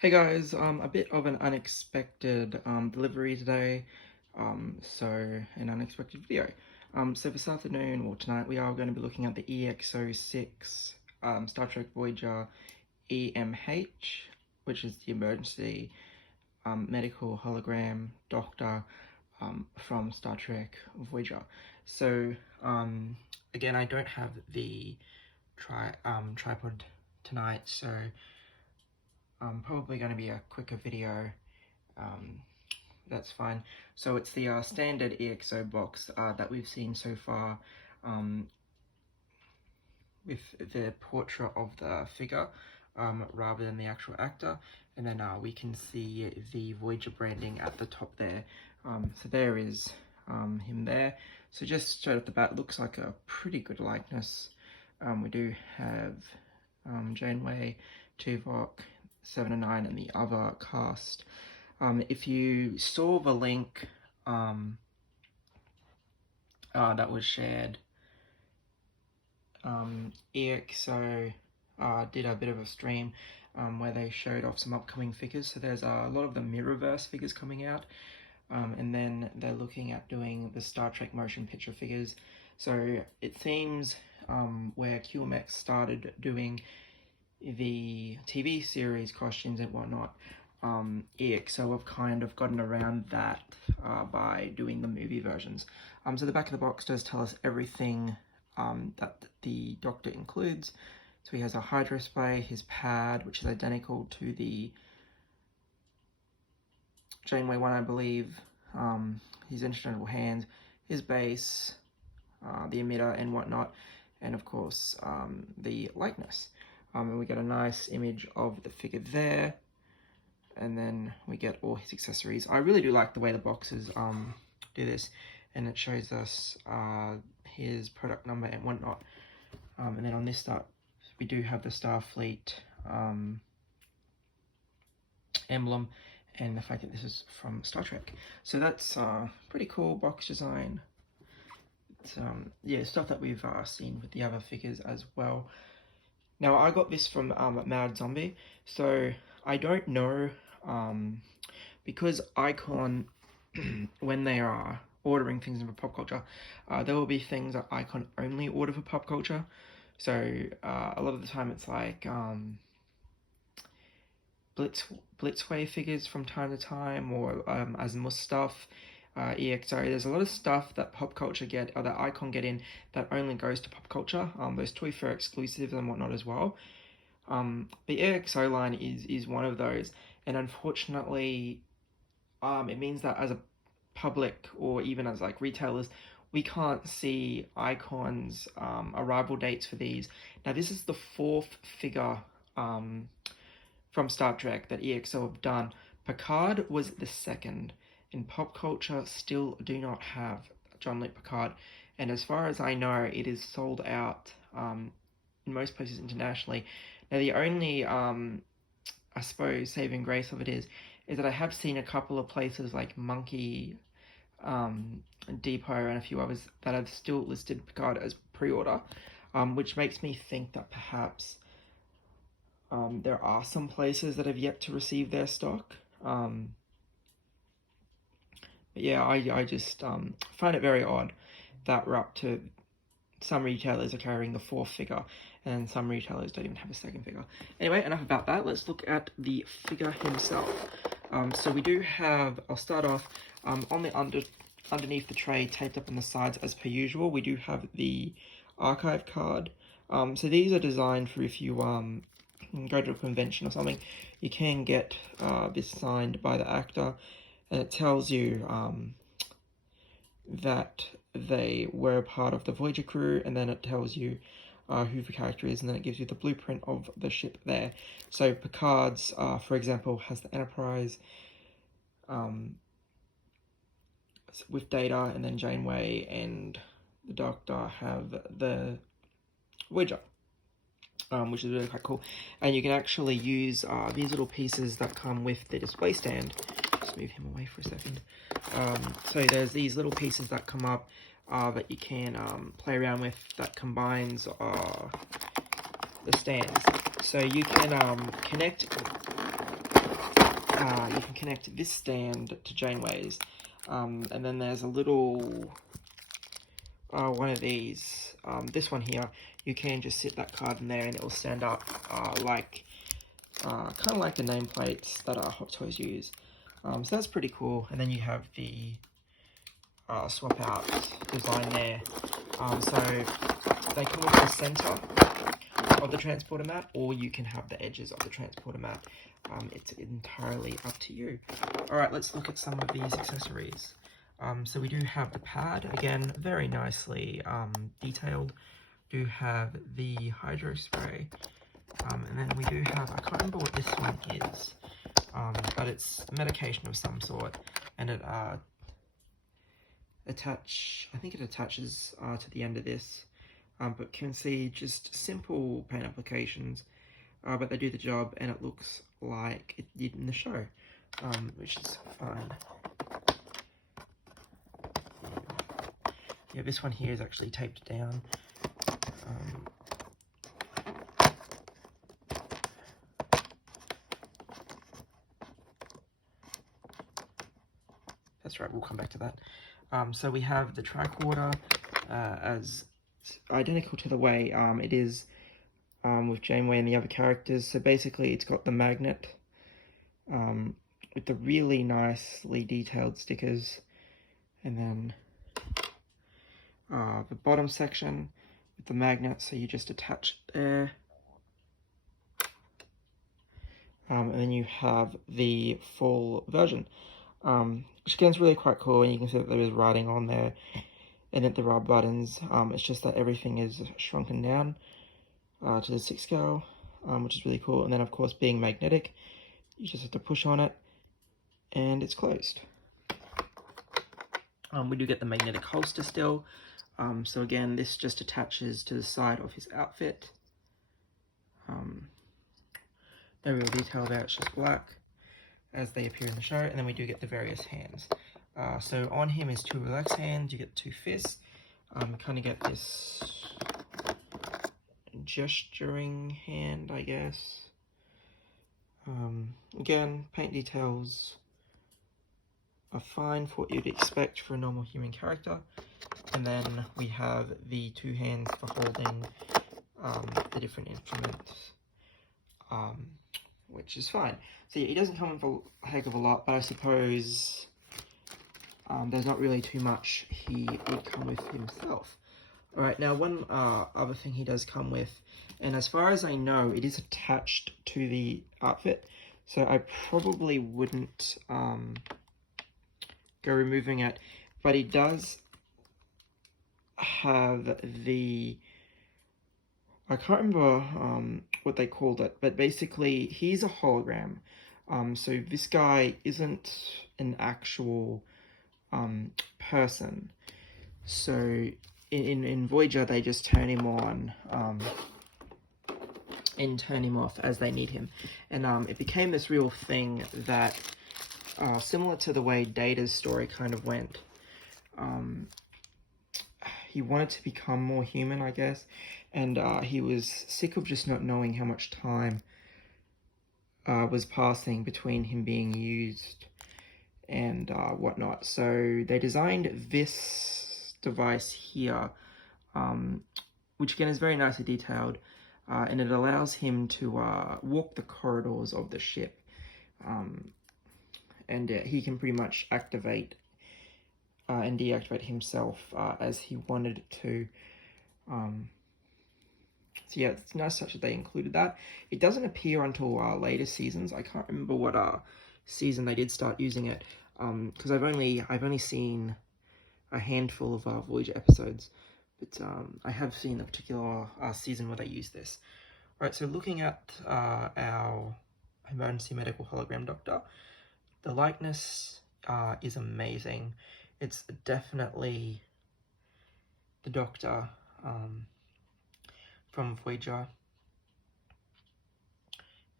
Hey guys, a bit of an unexpected delivery today, so an unexpected video. So this afternoon or tonight we are going to be looking at the EX0-6 Star Trek Voyager EMH, which is the emergency medical hologram doctor from Star Trek Voyager. So again, I don't have the tripod tonight, so probably going to be a quicker video. That's fine. So it's the standard EXO box that we've seen so far, with the portrait of the figure rather than the actual actor, and then we can see the Voyager branding at the top there. So there is him there. So just straight off the bat, looks like a pretty good likeness. We do have Janeway, Tuvok, 7 and 9, and the other cast. If you saw the link that was shared, EXO did a bit of a stream where they showed off some upcoming figures. So there's a lot of the Mirrorverse figures coming out, and then they're looking at doing the Star Trek motion picture figures. So it seems where QMX started doing the TV series costumes and whatnot, EXO have kind of gotten around that by doing the movie versions. So the back of the box does tell us everything that the Doctor includes. So he has a hydro spray, his pad, which is identical to the Janeway one, I believe, his instrumental hands, his bass, the emitter and whatnot, and of course the likeness. And we get a nice image of the figure there, and then we get all his accessories. I really do like the way the boxes do this, and it shows us his product number and whatnot. And then on this start, we do have the Starfleet emblem, and the fact that this is from Star Trek. So that's pretty cool box design. It's yeah, stuff that we've seen with the other figures as well. Now, I got this from Mad Zombie, so I don't know, because Icon, when they are ordering things for pop culture, there will be things that Icon only order for pop culture. So a lot of the time it's like Blitzway figures from time to time, or Azimuth stuff, EXO. There's a lot of stuff that pop culture get, or that Icon get in, that only goes to pop culture. Those Toy Fair exclusives and whatnot as well. The EXO line is one of those, and unfortunately, it means that as a public, or even as like retailers, we can't see Icon's arrival dates for these. Now, this is the 4th figure from Star Trek that EXO have done. Picard was the 2nd. In pop culture, still do not have Jean-Luc Picard, and as far as I know, it is sold out in most places internationally. Now, the only, I suppose, saving grace of it is that I have seen a couple of places like Monkey Depot and a few others that have still listed Picard as pre-order, which makes me think that perhaps there are some places that have yet to receive their stock. But yeah, I just find it very odd that we're up to, some retailers are carrying the 4th figure, and some retailers don't even have a 2nd figure. Anyway, enough about that. Let's look at the figure himself. So we do have, I'll start off on the underneath the tray, taped up on the sides as per usual, we do have the archive card. So these are designed for if you go to a convention or something, you can get this signed by the actor, and it tells you that they were a part of the Voyager crew, and then it tells you who the character is, and then it gives you the blueprint of the ship there. So Picard's, for example, has the Enterprise with Data, and then Janeway and the Doctor have the Voyager, which is really quite cool. And you can actually use these little pieces that come with the display stand. Just move him away for a second. So there's these little pieces that come up that you can play around with, that combines the stands. So you can connect you can connect this stand to Janeway's, and then there's a little one of these. This one here, you can just sit that card in there and it will stand up like kind of like the nameplates that Hot Toys use. So that's pretty cool. And then you have the swap out design there. So they come with the center of the transporter mat, or you can have the edges of the transporter mat. It's entirely up to you. Alright, let's look at some of these accessories. So we do have the pad, again, very nicely detailed. Do have the hydro spray, and then we do have, I can't remember what this one is, but it's medication of some sort, and it I think it attaches to the end of this, but you can see just simple paint applications, but they do the job, and it looks like it did in the show, which is fine. Yeah, this one here is actually taped down. That's right, we'll come back to that. So we have the tricorder as identical to the way it is with Janeway and the other characters. So basically it's got the magnet with the really nicely detailed stickers, and then the bottom section with the magnet, so you just attach it there. And then you have the full version, which again is really quite cool, and you can see that there is writing on there, and that there are buttons. It's just that everything is shrunken down to the 6 scale, which is really cool. And then of course, being magnetic, you just have to push on it and it's closed. We do get the magnetic holster still. So again, this just attaches to the side of his outfit. No real detail there, it's just black as they appear in the show. And then we do get the various hands. So on him is 2 relaxed hands, you get 2 fists. You kind of get this gesturing hand, I guess. Again, paint details are fine for what you'd expect for a normal human character. And then we have the 2 hands for holding the different instruments, which is fine. So yeah, he doesn't come with a heck of a lot, but I suppose there's not really too much he would come with himself. Alright, now one other thing he does come with, and as far as I know, it is attached to the outfit, so I probably wouldn't go removing it, but he does have the, I can't remember what they called it, but basically he's a hologram. So this guy isn't an actual person. So in Voyager, they just turn him on and turn him off as they need him. And it became this real thing that, similar to the way Data's story kind of went, he wanted to become more human, I guess, and he was sick of just not knowing how much time was passing between him being used and whatnot. So they designed this device here, which again is very nicely detailed, and it allows him to walk the corridors of the ship, and he can pretty much activate and deactivate himself as he wanted to. So yeah, it's nice touch that they included that. It doesn't appear until later seasons. I can't remember what season they did start using it, because I've only seen a handful of Voyager episodes, but I have seen a particular season where they used this. Alright, so looking at our emergency medical hologram doctor, the likeness is amazing. It's definitely the Doctor from Voyager,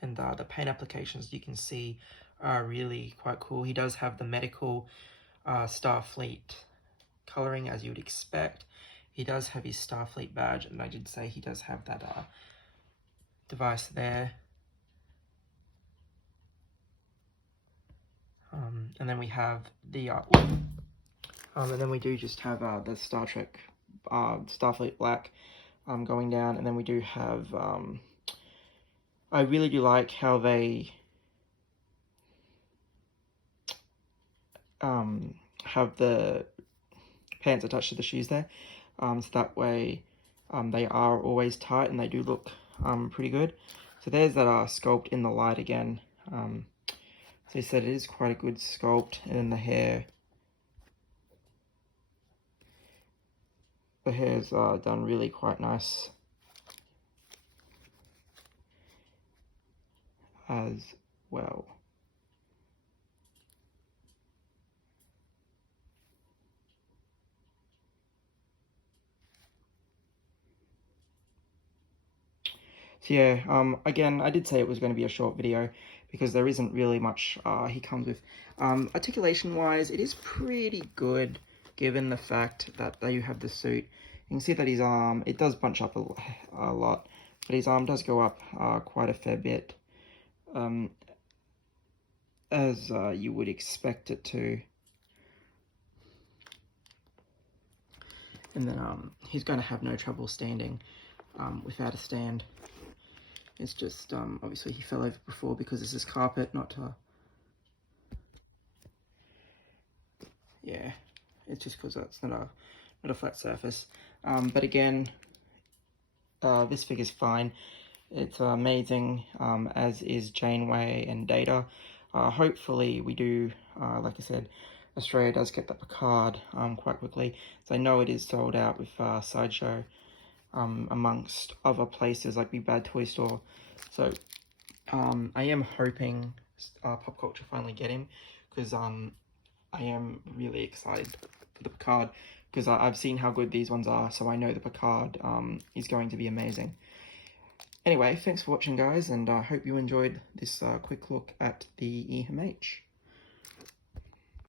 and the paint applications you can see are really quite cool. He does have the medical Starfleet colouring, as you would expect. He does have his Starfleet badge, and I did say he does have that device there. And then we have the and then we do just have the Star Trek Starfleet Black going down, and then we do have I really do like how they have the pants attached to the shoes there, so that way they are always tight and they do look pretty good. So there's that sculpt in the light again. So you said it is quite a good sculpt, and then the hair's done really quite nice as well. So yeah, again, I did say it was going to be a short video because there isn't really much he comes with. Articulation-wise, it is pretty good given the fact that you have the suit. You can see that his arm, it does bunch up a lot, but his arm does go up quite a fair bit, as you would expect it to. And then he's going to have no trouble standing without a stand. It's just, obviously he fell over before because this is carpet, not yeah, it's just because that's not a flat surface. But again, this figure's fine. It's amazing, as is Janeway and Data. Hopefully we do, like I said, Australia does get the Picard quite quickly. So I know it is sold out with Sideshow, amongst other places like Big Bad Toy Store. So I am hoping Pop Culture finally get him, because I am really excited for the Picard, because I've seen how good these ones are, so I know the Picard is going to be amazing. Anyway, thanks for watching, guys, and I hope you enjoyed this quick look at the EMH.